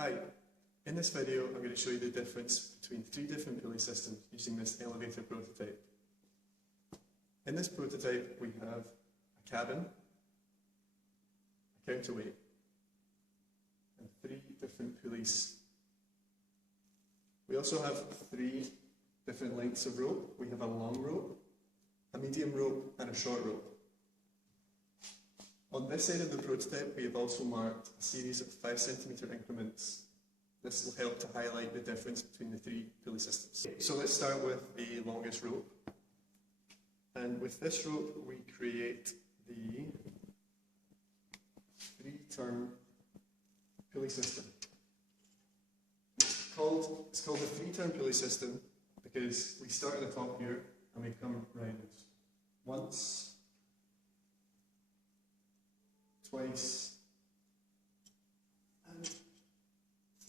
Hi, in this video I'm going to show you the difference between three different pulley systems using this elevator prototype. In this prototype we have a cabin, a counterweight, and three different pulleys. We also have three different lengths of rope. We have a long rope, a medium rope, and a short rope. On this side of the prototype we have also marked a series of 5 cm increments. This will help to highlight the difference between the three pulley systems. So let's start with the longest rope. And with this rope we create the 3-turn pulley system. It's called the 3-turn pulley system because we start at the top here and we come round once, twice, and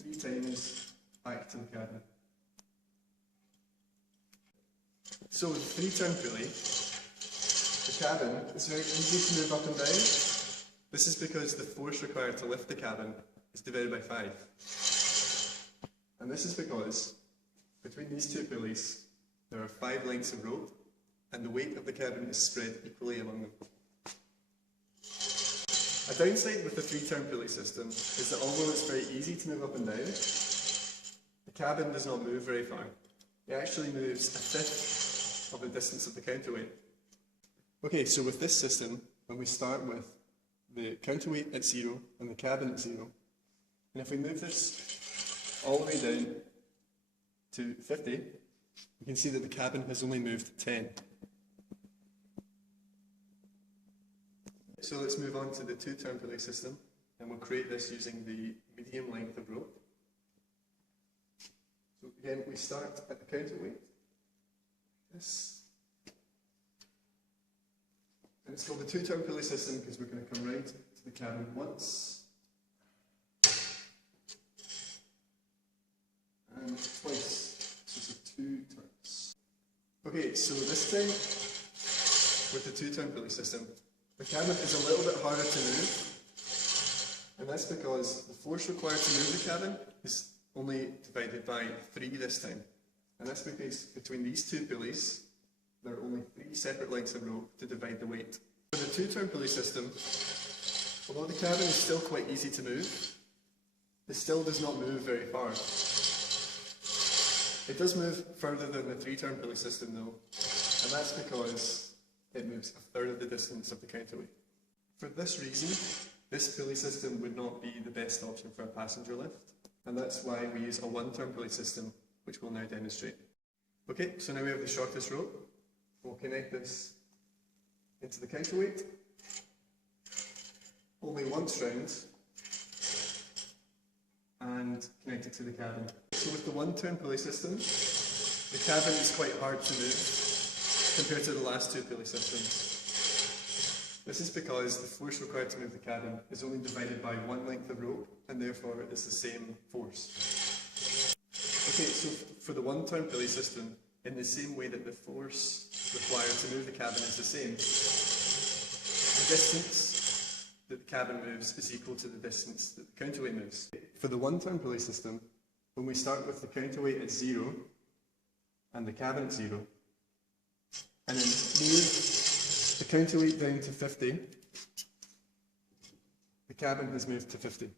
3 times back to the cabin. So with the 3-turn pulley, the cabin is very easy to move up and down. This is because the force required to lift the cabin is divided by 5. And this is because between these two pulleys there are 5 lengths of rope and the weight of the cabin is spread equally among them. A downside with the 3-turn pulley system is that although it's very easy to move up and down, the cabin does not move very far. It actually moves a fifth of the distance of the counterweight. Okay, so with this system, when we start with the counterweight at 0 and the cabin at 0, and if we move this all the way down to 50, you can see that the cabin has only moved 10. So let's move on to the 2-turn pulley system, and we'll create this using the medium length of rope. So again, we start at the counterweight, this, and it's called the 2-turn pulley system because we're going to come round to the cabin once, and twice, so it's 2 turns. Okay, so this time, with the 2-turn pulley system, the cabin is a little bit harder to move, and that's because the force required to move the cabin is only divided by 3 this time. And that's because between these two pulleys, there are only 3 separate lengths of rope to divide the weight. For the 2-turn pulley system, although the cabin is still quite easy to move, it still does not move very far. It does move further than the 3-turn pulley system though, and that's because it moves a third of the distance of the counterweight. For this reason, this pulley system would not be the best option for a passenger lift, and that's why we use a 1-turn pulley system, which we'll now demonstrate. Okay, so now we have the shortest rope. We'll connect this into the counterweight, only once round, and connect it to the cabin. So with the 1-turn pulley system, the cabin is quite hard to move compared to the last 2 pulley systems. This is because the force required to move the cabin is only divided by 1 length of rope, and therefore it's the same force. Okay, so for the 1-turn pulley system, in the same way that the force required to move the cabin is the same, the distance that the cabin moves is equal to the distance that the counterweight moves. For the 1-turn pulley system, when we start with the counterweight at 0 and the cabin at 0, and then move the counterweight down to 50, the cabin has moved to 50.